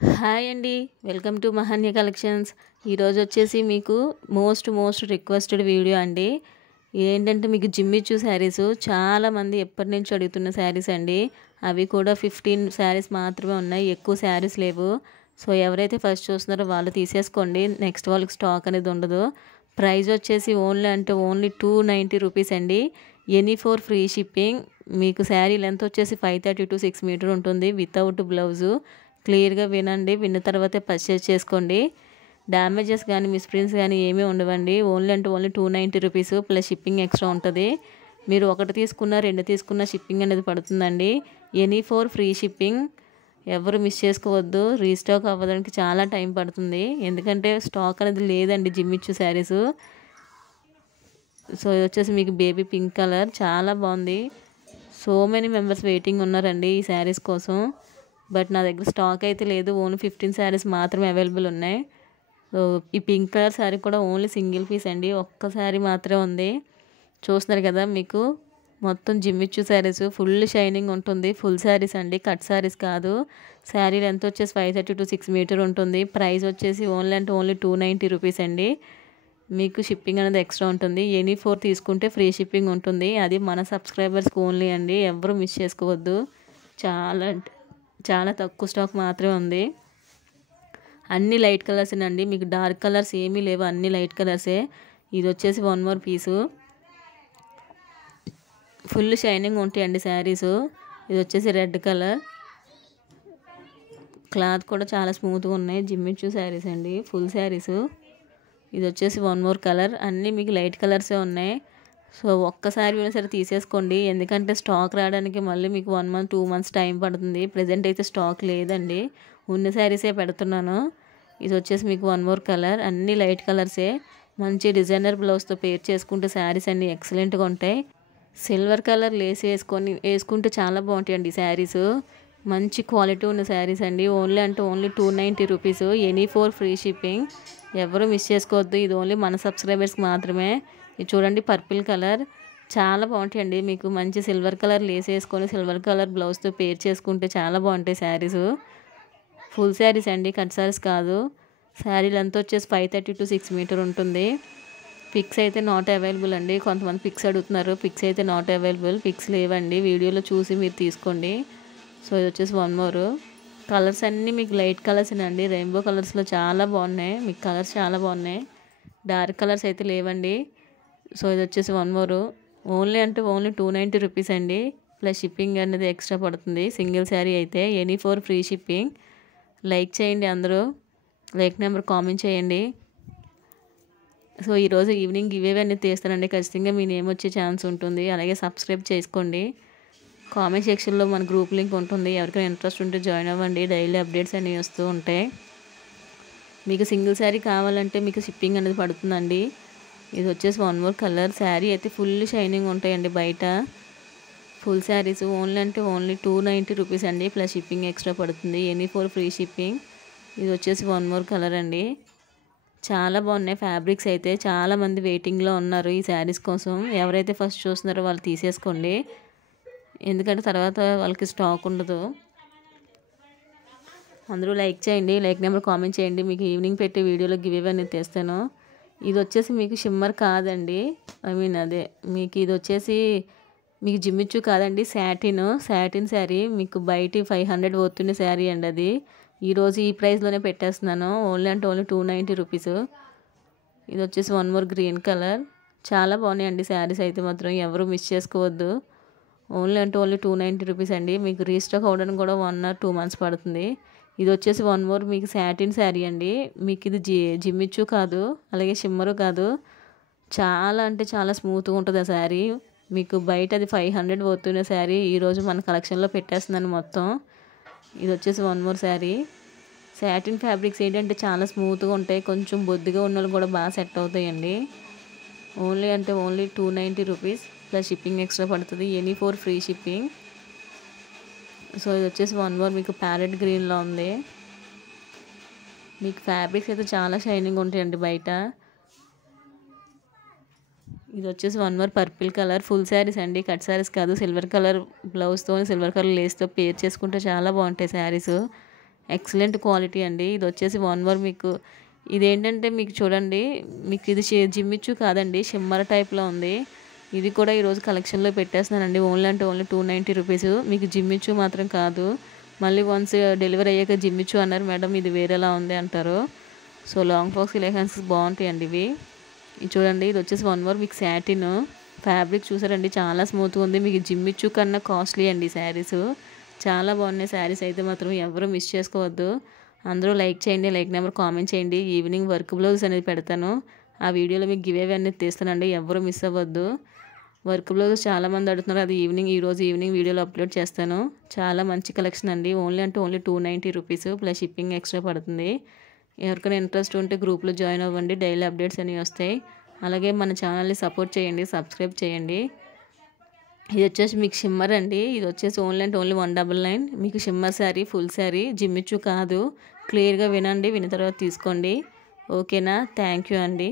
Hi అండి. Welcome to Mahanya collections. ఈరోజు వచ్చేసి మీకు మోస్ట్ రిక్వెస్టెడ్ వీడియో అండి. ఏంటంటే మీకు జిమ్మిచూ శారీస్ చాలామంది ఎప్పటి నుంచి అడుగుతున్న శారీస్ అండి. అవి కూడా 15 శారీస్ మాత్రమే ఉన్నాయి, ఎక్కువ శారీస్ లేవు. సో ఎవరైతే ఫస్ట్ చూస్తున్నారో వాళ్ళు తీసేసుకోండి, నెక్స్ట్ వాళ్ళకి స్టాక్ అనేది ఉండదు. ప్రైస్ వచ్చేసి ఓన్లీ 290 రూపీస్ అండి. Any four free shipping. మీకు శారీ లెంత్ వచ్చేసి 530 to 6 మీటర్ ఉంటుంది వితౌట్ బ్లౌజు. క్లియర్గా వినండి, విన్న తర్వాతే పర్చేస్ చేసుకోండి. డ్యామేజెస్ కానీ మిస్ప్రింట్స్ కానీ ఏమీ ఉండవండి. Only 290 rupees plus shipping extra ఉంటుంది. మీరు ఒకటి తీసుకున్నా రెండు తీసుకున్నా షిప్పింగ్ అనేది పడుతుందండి. Any four free shipping. ఎవరు మిస్ చేసుకోవద్దు, రీస్టాక్ అవ్వడానికి చాలా టైం పడుతుంది, ఎందుకంటే స్టాక్ అనేది లేదండి జిమ్మిచూ శారీస్. సో ఇది వచ్చేసి మీకు బేబీ పింక్ కలర్, చాలా బాగుంది. సో మెనీ మెంబర్స్ వెయిటింగ్ ఉన్నారండి ఈ శారీస్ కోసం. బట్ నా దగ్గర స్టాక్ అయితే లేదు, ఓన్లీ 15 శారీస్ మాత్రమే అవైలబుల్ ఉన్నాయి. సో ఈ పింక్ కలర్ శారీ కూడా ఓన్లీ సింగిల్ పీస్ అండి, ఒక్క శారీ మాత్రమే ఉంది. చూస్తున్నారు కదా, మీకు మొత్తం జిమ్మిచూ శారీస్ ఫుల్ షైనింగ్ ఉంటుంది. ఫుల్ శారీస్ అండి, కట్ శారీస్ కాదు. శారీ లెంత్ వచ్చేసి 530 to 6 మీటర్ ఉంటుంది. ప్రైస్ వచ్చేసి ఓన్లీ 290 రూపీస్ అండి. మీకు షిప్పింగ్ అనేది ఎక్స్ట్రా ఉంటుంది. ఎనీ ఫోర్ తీసుకుంటే ఫ్రీ షిప్పింగ్ ఉంటుంది. అది మన సబ్స్క్రైబర్స్కి ఓన్లీ అండి, ఎవరు మిస్ చేసుకోవద్దు. చాలా తక్కువ స్టాక్ మాత్రమే ఉంది. అన్ని లైట్ కలర్స్ అండి, మీకు డార్క్ కలర్స్ ఏమీ లేవు, అన్ని లైట్ కలర్సే. ఇది వచ్చేసి వన్ మోర్ పీసు. ఫుల్ షైనింగ్ ఉంటాయండి శారీస్. ఇది వచ్చేసి రెడ్ కలర్, క్లాత్ కూడా చాలా స్మూత్గా ఉన్నాయి. జిమ్మిచూ శారీస్ అండి, ఫుల్ శారీస్. ఇది వచ్చేసి వన్ మోర్ కలర్. అన్నీ మీకు లైట్ కలర్సే ఉన్నాయి. సో ఒక్కసారి అయినా సరే తీసేసుకోండి, ఎందుకంటే స్టాక్ రావడానికి మళ్ళీ మీకు 1 month 2 months టైం పడుతుంది. ప్రజెంట్ అయితే స్టాక్ లేదండి, ఉన్న శారీసే పెడుతున్నాను. ఇది వచ్చేసి మీకు వన్ మోర్ కలర్. అన్నీ లైట్ కలర్సే. మంచి డిజైనర్ బ్లౌజ్తో పేర్ చేసుకుంటే శారీస్ అన్నీ ఎక్సలెంట్గా ఉంటాయి. సిల్వర్ కలర్ లేస్ వేసుకుంటే చాలా బాగుంటాయండి శారీస్. మంచి క్వాలిటీ ఉన్న శారీస్ అండి. Only 290 rupees. Any four free shipping. ఎవరు మిస్ చేసుకోవద్దు, ఇది ఓన్లీ మన సబ్స్క్రైబర్స్కి మాత్రమే. ఇది చూడండి, పర్పుల్ కలర్, చాలా బాగుంటాయండి. మీకు మంచి సిల్వర్ కలర్ లేస్ వేసుకొని సిల్వర్ కలర్ బ్లౌజ్తో పేర్ చేసుకుంటే చాలా బాగుంటాయి శారీస్. ఫుల్ శారీస్ అండి, కట్ శారీస్ కాదు. శారీ లెంత్ వచ్చేసి 530 to 6 మీటర్ ఉంటుంది. పిక్స్ అయితే నాట్ అవైలబుల్ అండి. కొంతమంది పిక్స్ అడుగుతున్నారు, పిక్స్ అయితే నాట్ అవైలబుల్, పిక్స్ లేవండి. వీడియోలో చూసి మీరు తీసుకోండి. సో ఇది వచ్చేసి వన్ మోర్. కలర్స్ అన్నీ మీకు లైట్ కలర్స్ అండి, రెయిన్బో కలర్స్లో చాలా బాగున్నాయి. మీకు కలర్స్ చాలా బాగున్నాయి, డార్క్ కలర్స్ అయితే లేవండి. సో ఇది వచ్చేసి వన్ మోర్. ఓన్లీ 290 రూపీస్ అండి, ప్లస్ షిప్పింగ్ అనేది ఎక్స్ట్రా పడుతుంది సింగిల్ శారీ అయితే. Any four free shipping. Like చేయండి అందరూ, లైక్ నెంబర్ కామెంట్ చేయండి. సో ఈరోజు ఈవినింగ్ గివేవే అనేది తీస్తానండి, ఖచ్చితంగా మీ నేమ్ వచ్చే ఛాన్స్ ఉంటుంది. అలాగే సబ్స్క్రైబ్ చేసుకోండి. కామెంట్ సెక్షన్లో మన గ్రూప్ లింక్ ఉంటుంది, ఎవరికైనా ఇంట్రెస్ట్ ఉంటే జాయిన్ అవ్వండి. డైలీ అప్డేట్స్ అనేవి వస్తూ ఉంటాయి. మీకు సింగిల్ శారీ కావాలంటే మీకు షిప్పింగ్ అనేది పడుతుందండి. ఇది వచ్చేసి వన్ మోర్ కలర్. శారీ అయితే ఫుల్ షైనింగ్ ఉంటాయండి బయట. ఫుల్ శారీస్ ఓన్లీ 290 రూపీస్ అండి, ప్లస్ షిప్పింగ్ ఎక్స్ట్రా పడుతుంది. Any four free shipping. ఇది వచ్చేసి వన్ మోర్ కలర్ అండి. చాలా బాగున్నాయి ఫ్యాబ్రిక్స్ అయితే. చాలామంది వెయిటింగ్లో ఉన్నారు ఈ శారీస్ కోసం. ఎవరైతే ఫస్ట్ చూస్తున్నారో వాళ్ళు తీసేసుకోండి, ఎందుకంటే తర్వాత వాళ్ళకి స్టాక్ ఉండదు. అందరూ లైక్ చేయండి, లైక్ నెంబర్ కామెంట్ చేయండి. మీకు ఈవినింగ్ పెట్టే వీడియోలో గివేవే అనేది తెస్తాను. ఇది వచ్చేసి మీకు షిమ్మర్ కాదండి, అదే మీకు ఇది వచ్చేసి మీకు జిమ్మిచూ కాదండి, శాటిన్ శారీ. మీకు బయట 500 పోతున్న శారీ అండి అది. ఈరోజు ఈ ప్రైస్లోనే పెట్టేస్తున్నాను, ఓన్లీ 290 రూపీస్. ఇది వచ్చేసి వన్ మోర్ గ్రీన్ కలర్. చాలా బాగున్నాయండి శారీస్ అయితే మాత్రం, ఎవరు మిస్ చేసుకోవద్దు. ఓన్లీ 290 రూపీస్ అండి. మీకు రీస్టాక్ అవ్వడానికి కూడా 1 or 2 months పడుతుంది. ఇది వచ్చేసి వన్ మోర్ మీకు శాటిన్ శారీ అండి. మీకు ఇది జిమ్మిచూ కాదు, అలాగే షిమ్మరు కాదు. చాలా అంటే చాలా స్మూత్గా ఉంటుంది ఆ శారీ. మీకు బయట అది 500 పోతున్న శారీ ఈరోజు మన కలెక్షన్లో పెట్టేస్తున్నాను మొత్తం. ఇది వచ్చేసి one more sari. Satin fabrics ఏంటంటే చాలా స్మూత్గా ఉంటాయి, కొంచెం బొద్దుగా ఉన్న వాళ్ళు కూడా బాగా సెట్ అవుతాయండి. Only 290 rupees, plus shipping extra పడుతుంది. Any four free shipping. So ఇది వచ్చేసి వన్ మోర్ మీకు ప్యారెట్ గ్రీన్లో ఉంది. మీకు ఫ్యాబ్రిక్స్ అయితే చాలా షైనింగ్ ఉంటాయండి బయట. ఇది వచ్చేసి one more purple colour. Full saris అండి, కట్ శారీస్ కాదు. సిల్వర్ కలర్ బ్లౌజ్తో సిల్వర్ కలర్ లేస్తో పేర్ చేసుకుంటే చాలా బాగుంటాయి శారీస్. ఎక్సలెంట్ క్వాలిటీ అండి. ఇది వచ్చేసి 1 మోర్ మీకు ఇదేంటంటే మీకు చూడండి, మీకు ఇది జిమ్మిచ్చు కాదండి, షిమ్మర్ టైప్‌లో ఉంది. ఇది కూడా ఈరోజు కలెక్షన్‌లో పెట్టేస్తున్నానండి. ఓన్లీ అంటే ఓన్లీ 290 రూపీస్. మీకు జిమ్మిచ్చు మాత్రం కాదు. మళ్ళీ వన్స్ డెలివరీ అయ్యాక జిమ్మిచ్చు అన్నారు మేడం, ఇది వేరేలా ఉంది అంటారు. సో లాంగ్ ఫ్రాక్స్ ఎలిగెన్స్ బాగుంటాయండి ఇవి. ఇది చూడండి, ఇది వచ్చేసి 1 మోర్ మీకు సాటిన్ ఫ్యాబ్రిక్ చూసారండి, చాలా స్మూత్గా ఉంది. మీకు జిమ్మిచ్చు కన్నా కాస్ట్లీ అండి శారీస్. చాలా బాగున్నాయి శారీస్ అయితే మాత్రం ఎవరు మిస్ చేసుకోవద్దు. అందరూ లైక్ చేయండి, లైక్ నెంబర్ కామెంట్ చేయండి. ఈవినింగ్ వర్క్ బ్లౌజ్ అనేది పెడతాను, ఆ వీడియోలో మీకు గివ్ అవే అనేది తీస్తానండి, ఎవరు మిస్ అవ్వద్దు. వర్క్ బ్లౌజ్ చాలామంది అడుగుతున్నారు, అది ఈరోజు ఈవినింగ్ వీడియోలో అప్లోడ్ చేస్తాను. చాలా మంచి కలెక్షన్ అండి. ఓన్లీ అంటే only 290 rupees plus shipping extra పడుతుంది. ఎవరికైనా ఇంట్రెస్ట్ ఉంటే గ్రూప్లో జాయిన్ అవ్వండి, డైలీ అప్డేట్స్ అనేవి వస్తాయి. అలాగే మన ఛానల్ని సపోర్ట్ చేయండి, సబ్స్క్రైబ్ చేయండి. ఇది వచ్చేసి మీకు షిమ్మర్ అండి. ఇది వచ్చేసి ఓన్లీ అంటే ఓన్లీ 199. మీకు షిమ్మర్ శారీ, ఫుల్ శారీ, జిమ్మిచ్చు కాదు. క్లియర్గా వినండి, విన్న తర్వాత తీసుకోండి. ఓకేనా? థ్యాంక్ యూ అండి.